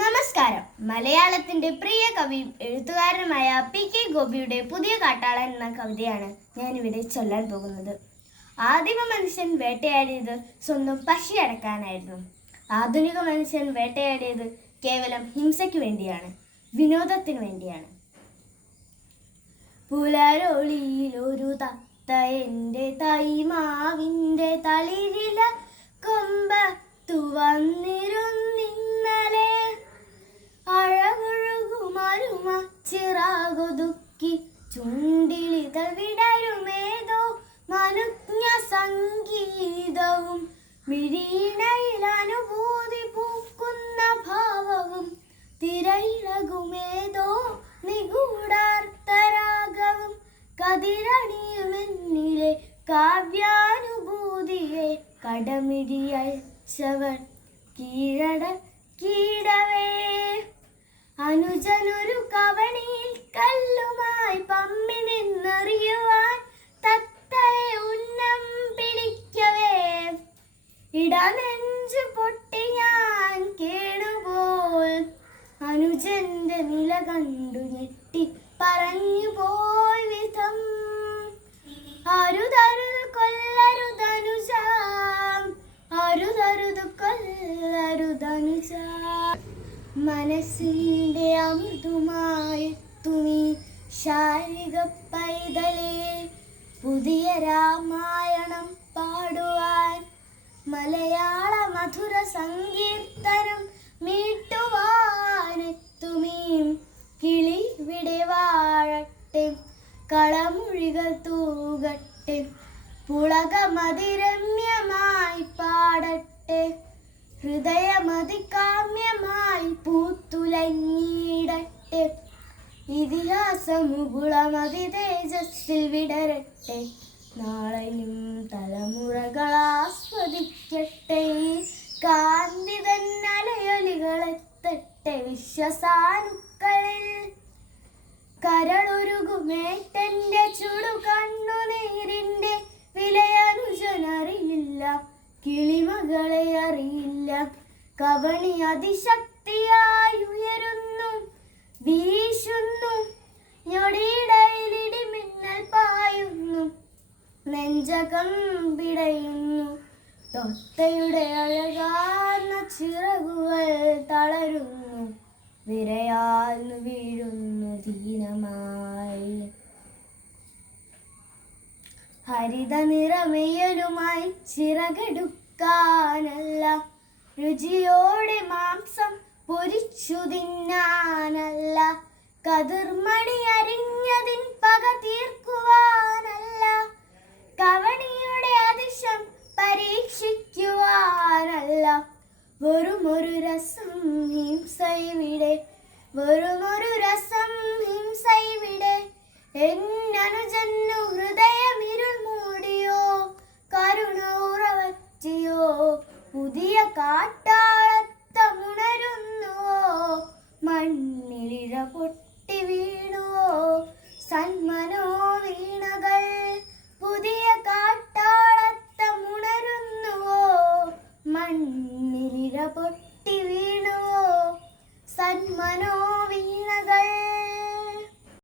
നമസ്കാരം. മലയാളത്തിന്റെ പ്രിയ കവി എഴുത്തുകാരനുമായ പി കെ ഗോപിയുടെ പുതിയ കാട്ടാളൻ എന്ന കവിതയാണ് ഞാനിവിടെ ചൊല്ലാൻ പോകുന്നത്. ആദിമ മനുഷ്യൻ വേട്ടയാടിയത് സ്വന്തം പശി അടക്കാനായിരുന്നു. ആധുനിക മനുഷ്യൻ വേട്ടയാടിയത് കേവലം ഹിംസയ്ക്ക് വേണ്ടിയാണ് വിനോദത്തിന് വേണ്ടിയാണ്. പുലരോളിയിൽ ഒരു തത്ത എന്റെ തൈമാവിന്റെ തളിരില കൊമ്പത്തു വന്നിരുന്നിന്നലെ ചുണ്ടിലിതൾ വിടരുമേതോ? മനുജ്ഞ സംഗീതവും മിഴീണയിൽ അനുഭൂതി പൂക്കുന്ന ഭാവവും തിരയിളകുമേതോ? നിഗൂഢാർത്ഥരാഗവും കതിരണിയുമെന്നിലെ കാവ്യാനുഭൂതിയെ കടമിടിയച്ചവൻ കീഴട കീടവേ. അനുജനൊരു കവണിയിൽ കല്ലുമായി ഇടനെഞ്ചു പൊട്ടി ഞാൻ കേണുപോൽ അനുജന്റെ നില കണ്ടു ഞെട്ടി പറഞ്ഞു പോയി വിധം. അരുതരുത് കൊല്ലരുതനുജ അരുതരുത് കൊല്ലരുതനുജ മനസ്സിന്റെ അമൃതുമായെത്തുമീ ശാരീരിക പൈതലേ പുതിയ രാമായണം പാടുവാൻ കളമൊഴികൾ തൂകട്ടെ. പുളകമതിരമ്യമായി പാടട്ടെ. ഹൃദയമതികാമ്യമായി പൂത്തുലഞ്ഞിടട്ടെ. ഇതിഹാസമുകുളമതി തേജസ്സിൽ വിടരട്ടെ. നാളെയും തലമുറകൾ ആസ്വദിക്കട്ടെ കാന്തി തന്നലയൊലികളെത്തട്ടെ വിശ്വസാനുക്കളിൽ കരളൊരുകുമേറ്റന്റെ ചുടു കണ്ണുനീരിന്റെ വിലയനുജനറിയില്ല കിളിമകളെ അറിയില്ല. കവണി അതിശക്തിയായി ഉയരുന്നു വീശുന്നു ഞൊടിയിടയിലിടി മിന്നൽ പായുന്നു നെഞ്ചകം പിടയുന്നു. തൊട്ടയുടെ അഴകാർന്ന ചിറകുകൾ തളരുന്നു വിരയാൽ വീഴുന്നു. ദീനമായി. ഹരിത നിറമെയലുമായി ചിറകെടുക്കാനല്ല. രുചിയോടെ മാംസം പൊരിച്ചു തിന്നാനല്ല. കതിർമണി അരിഞ്ഞതിൻ പക തീർക്കുവാനല്ല. കവണിയുടെ അതിശം പരീക്ഷിക്കുവാനല്ല. വെറുമൊരു രസം ഹിംസ വെറുമൊരു രസം ഹിംസ ഇവിടെ എന്നനുജന്നു ഹൃദയം ഇരുൾ മൂടിയോ? കരുണ ഉറവറ്റിയോ പുതിയ കാട്ടാളത്തമുണരുന്നുവോ മണ്ണിലിഴ പൊട്ടി വീണുവോ? സന്മനോ വീണകൾ പുതിയ കാട്ടാളത്തമുണരുന്നുവോ മണ്ണിലിഴ പൊട്ടി मनो